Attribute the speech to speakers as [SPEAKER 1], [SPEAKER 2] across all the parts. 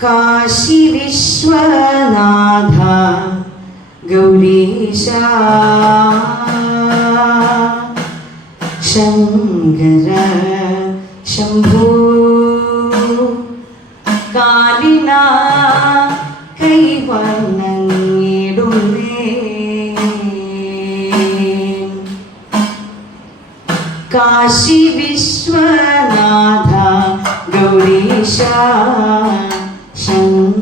[SPEAKER 1] കാശി വിശ്വനാഥ ഗൗരീശ ശങ്കര ശംഭൂ കാലിന കൈവണങ്ങിടുന്നേ കാശി വിശ്വനാഥ ഗൗരീശ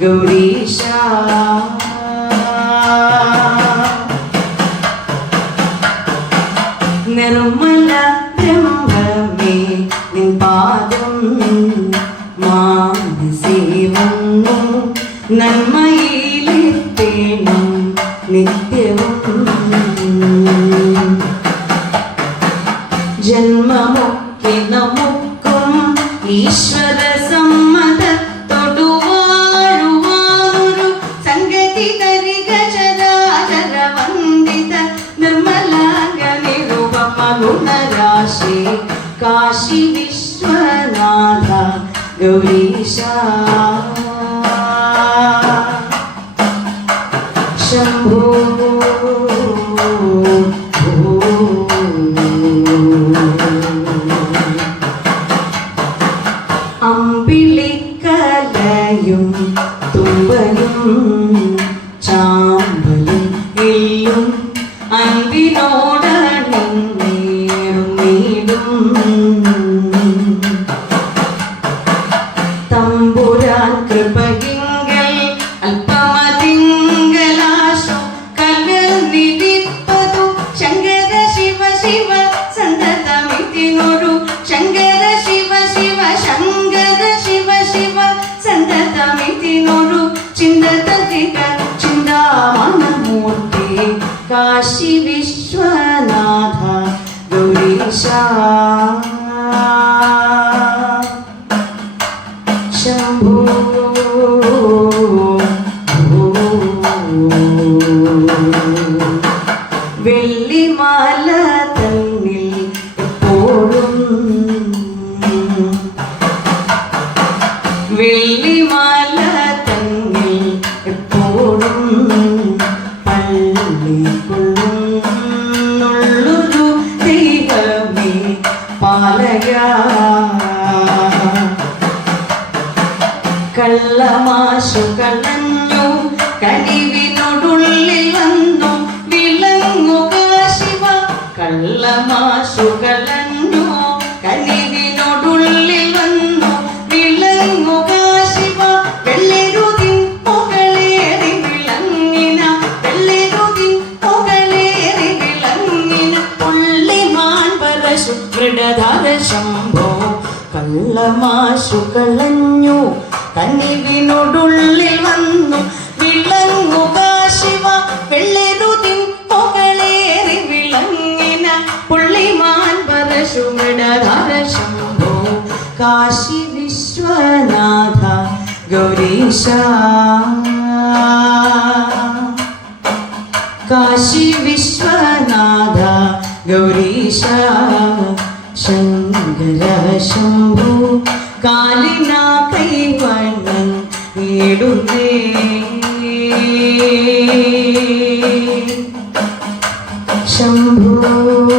[SPEAKER 1] ഗൗരീശ. നിർമ്മല ബ്രഹ്മമേ പാദം മാനസേവന്നു നന്മയിലെത്തേണം നിത്യവും. ജന്മമൊക്കെ നമുക്കും ഗുണരാശി കാശി വിശ്വനാഥ ഗൗരീശ. ശംഭോ അമ്പിളിക്കലയും തുമ്പലും ചാമ്പലും എല്ലും അൻപിനോടണിഞ്ഞേറും പള്ളിക്കൊള്ളുന്നുള്ളൊരു ദൈവമേ പാലയാ. കള്ളമാശു കളഞ്ഞു കനിവിനോടുള്ളിൽ വന്നു വിളങ്ങുക ശിവ കള്ളമാശു കളഞ്ഞു കള്ളമാശു കളഞ്ഞു കന്നിവിനോടുള്ളിൽ വന്നു. വിളങ്ങുക ശിവ വെള്ളരു പുകളേറി വിളങ്ങിന പുള്ളിമാൻ പരശുമിടധാര ശംഭോ. കാശി വിശ്വനാഥ ഗൗരീശ. കാശി വിശ്വനാഥ ഗൗരീശ. ശങ്കര ശംഭു കാലിന കൈവണ്ണൻ നേടുന്നേ. ശംഭു.